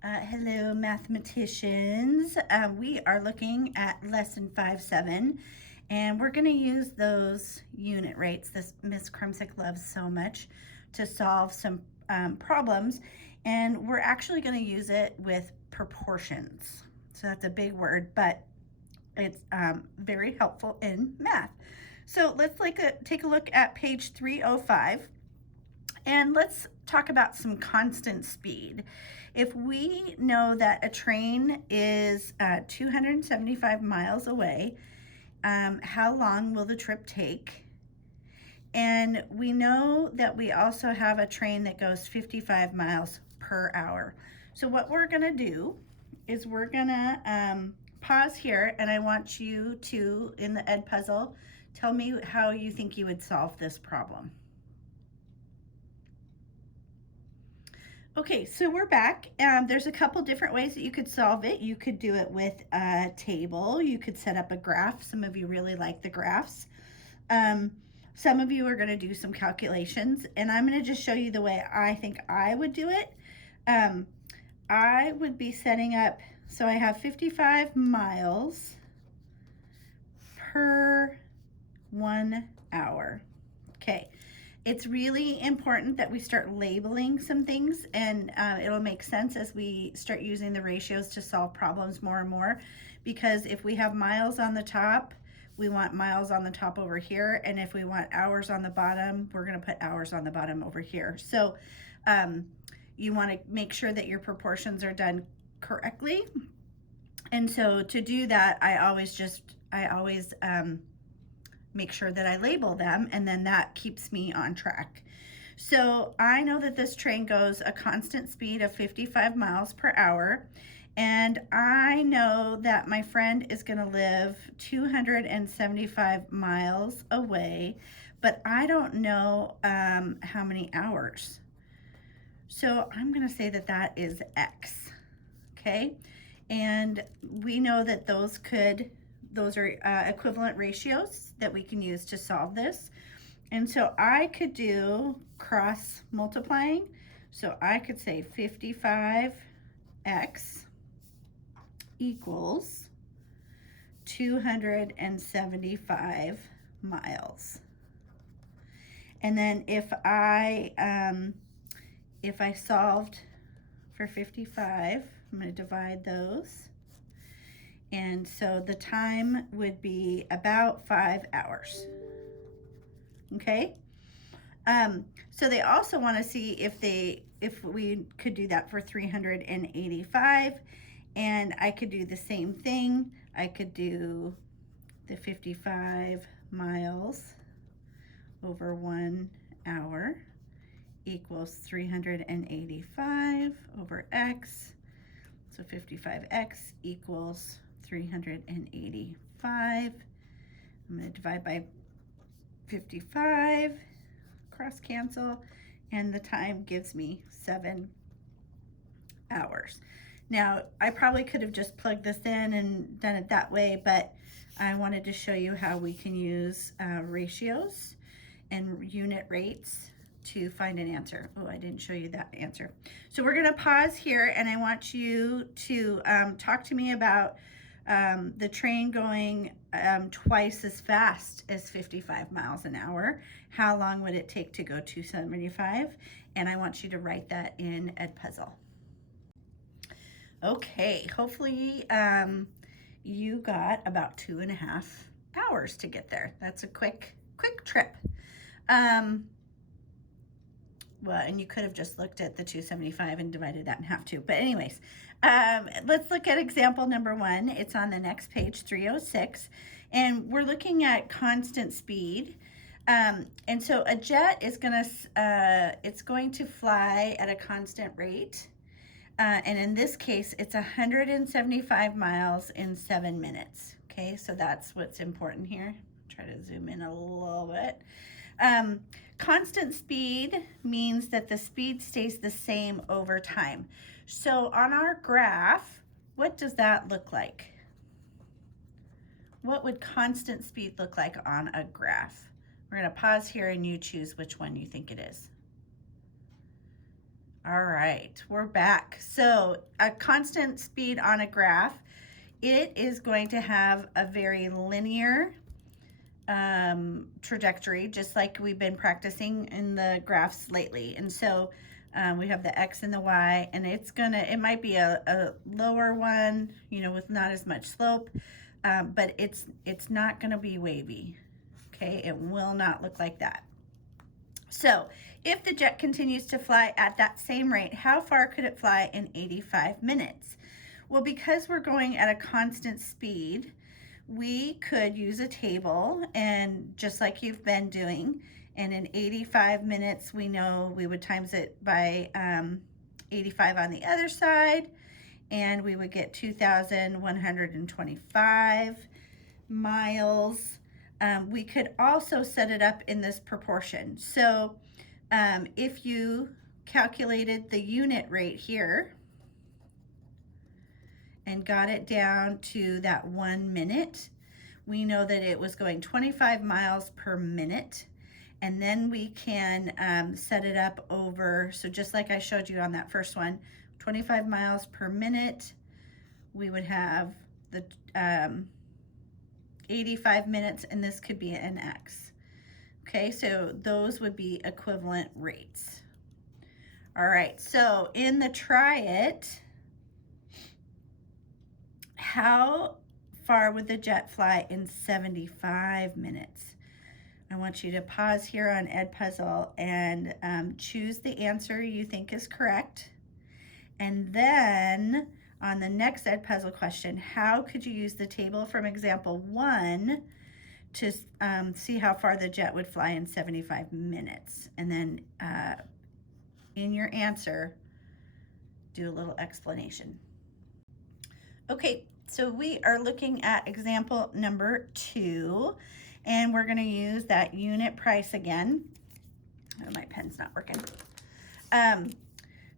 Hello, mathematicians. We are looking at lesson 5-7, and we're going to use those unit rates that Miss Krumsick loves so much to solve some problems, and we're actually going to use it with proportions. So that's a big word, but it's very helpful in math. So let's take a look at page 305. And let's talk about some constant speed. If we know that a train is 275 miles away, how long will the trip take? And we know that we also have a train that goes 55 miles per hour. So what we're gonna do is we're gonna pause here, and I want you to, in the Edpuzzle, tell me how you think you would solve this problem. Okay, so we're back. There's a couple different ways that you could solve it. You could do it with a table. You could set up a graph. Some of you really like the graphs. Some of you are going to do some calculations, and I'm going to just show you the way I think I would do it. I would be setting up, so I have 55 miles per 1 hour. Okay. It's really important that we start labeling some things, and it'll make sense as we start using the ratios to solve problems more and more, because if we have miles on the top, we want miles on the top over here, and if we want hours on the bottom, we're going to put hours on the bottom over here. So you want to make sure that your proportions are done correctly, and so to do that, I always make sure that I label them, and then that keeps me on track. So I know that this train goes a constant speed of 55 miles per hour, and I know that my friend is going to live 275 miles away, but I don't know how many hours. So I'm going to say that that is X, okay? And we know that those are equivalent ratios that we can use to solve this. And so I could do cross multiplying. So I could say 55x equals 275 miles. And then if I solved for 55, I'm going to divide those. And so the time would be about 5 hours. Okay. So they also want to see if we could do that for 385, and I could do the same thing. I could do the 55 miles over 1 hour equals 385 over x. So 55x equals 385. I'm going to divide by 55, cross cancel, and the time gives me 7 hours. Now, I probably could have just plugged this in and done it that way, but I wanted to show you how we can use ratios and unit rates to find an answer. Oh, I didn't show you that answer. So we're going to pause here, and I want you to talk to me about the train going twice as fast as 55 miles an hour. How long would it take to go 275? And I want you to write that in Edpuzzle. Okay, hopefully you got about 2.5 hours to get there. That's a quick trip. Well, and you could have just looked at the 275 and divided that in half too. But anyways, let's look at example number 1. It's on the next page, 306. And we're looking at constant speed. And so a jet is it's going to fly at a constant rate. And in this case, it's 175 miles in 7 minutes. Okay, so that's what's important here. Try to zoom in a little bit. Constant speed means that the speed stays the same over time. So on our graph, what does that look like? What would constant speed look like on a graph? We're going to pause here and you choose which one you think it is. All right, we're back. So a constant speed on a graph, it is going to have a very linear trajectory, just like we've been practicing in the graphs lately. And so we have the X and the Y, and it might be a lower one, you know, with not as much slope, but it's not gonna be wavy, okay? It will not look like that. So if the jet continues to fly at that same rate, how far could it fly in 85 minutes? Well, because we're going at a constant speed, we could use a table, and just like you've been doing, and in 85 minutes, we know we would times it by 85 on the other side, and we would get 2,125 miles. We could also set it up in this proportion. So if you calculated the unit rate here and got it down to that 1 minute, we know that it was going 25 miles per minute. And then we can set it up over, so just like I showed you on that first one, 25 miles per minute, we would have the 85 minutes, and this could be an X. Okay, so those would be equivalent rates. All right, so in the try it, how far would the jet fly in 75 minutes? I want you to pause here on Edpuzzle and choose the answer you think is correct. And then on the next Edpuzzle question, how could you use the table from example 1 to see how far the jet would fly in 75 minutes? And then in your answer, do a little explanation. Okay, so we are looking at example number 2, and we're gonna use that unit price again. Oh, my pen's not working.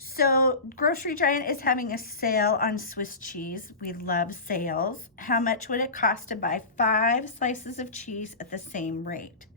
So Grocery Giant is having a sale on Swiss cheese. We love sales. How much would it cost to buy 5 slices of cheese at the same rate?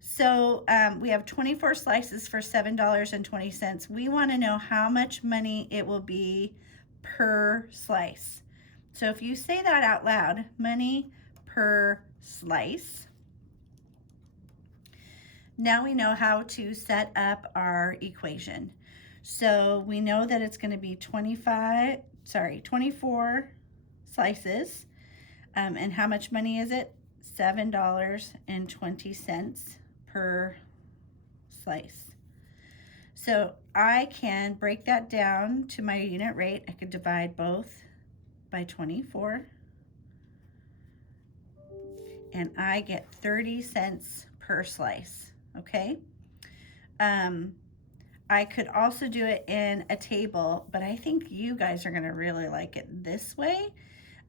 So we have 24 slices for $7.20. We want to know how much money it will be per slice. So if you say that out loud, money per slice. Now we know how to set up our equation. So we know that it's going to be 24 slices. And how much money is it? $7.20 per slice. So I can break that down to my unit rate. I could divide both by 24. And I get 30 cents per slice, okay? I could also do it in a table, but I think you guys are gonna really like it this way.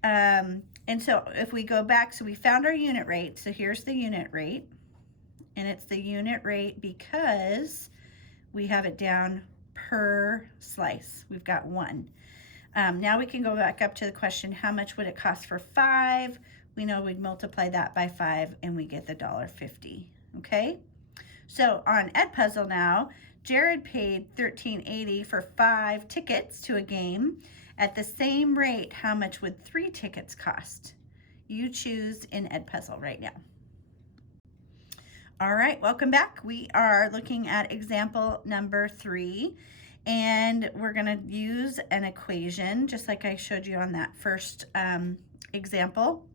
And so if we go back, so we found our unit rate. So here's the unit rate, and it's the unit rate because we have it down per slice. We've got 1. Now we can go back up to the question, how much would it cost for 5? We know we'd multiply that by 5 and we get the $1.50, okay? So on Edpuzzle now, Jared paid $13.80 for 5 tickets to a game. At the same rate, how much would 3 tickets cost? You choose in Edpuzzle right now. All right, welcome back. We are looking at example number 3, and we're gonna use an equation just like I showed you on that first example.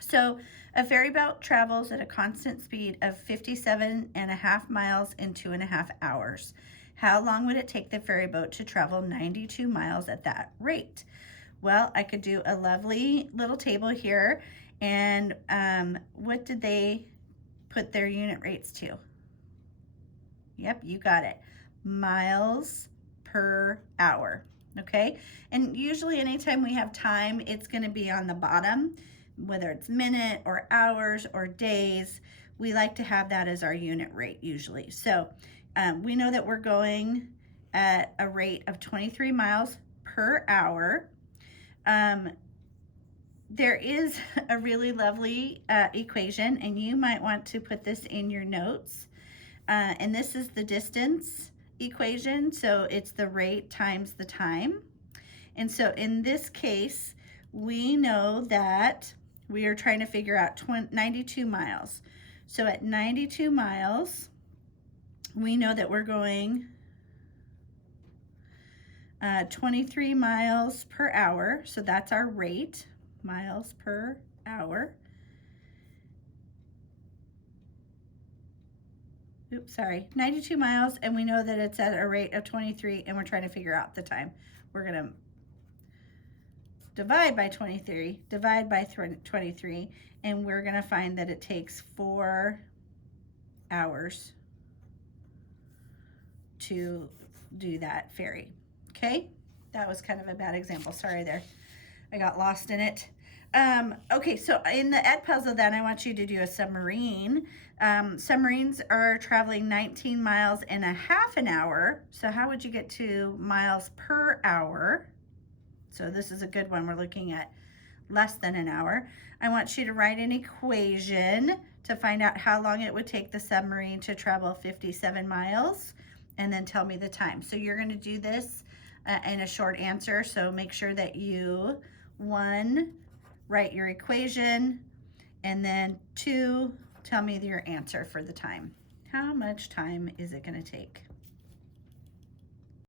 So a ferry boat travels at a constant speed of 57.5 miles in 2.5 hours. How long would it take the ferry boat to travel 92 miles at that rate? Well, I could do a lovely little table here, and what did they put their unit rates to? Yep, you got it. Miles per hour, okay? And usually anytime we have time, it's gonna be on the bottom, whether it's minute or hours or days. We like to have that as our unit rate usually. So we know that we're going at a rate of 23 miles per hour. There is a really lovely equation, and you might want to put this in your notes. And this is the distance equation, so it's the rate times the time. And so in this case, we know that we are trying to figure out 92 miles. So at 92 miles, we know that we're going 23 miles per hour. So that's our rate, miles per hour. Oops, sorry, 92 miles, and we know that it's at a rate of 23, and we're trying to figure out the time. We're gonna divide by 23, divide by 23, and we're gonna find that it takes 4 hours to do that ferry, okay? That was kind of a bad example, sorry there. I got lost in it. Okay, so in the Edpuzzle then, I want you to do a submarine. Submarines are traveling 19 miles and a half an hour. So how would you get to miles per hour? So this is a good one. We're looking at less than an hour. I want you to write an equation to find out how long it would take the submarine to travel 57 miles, and then tell me the time. So you're gonna do this in a short answer. So make sure that you, 1, write your equation, and then 2, tell me your answer for the time. How much time is it gonna take?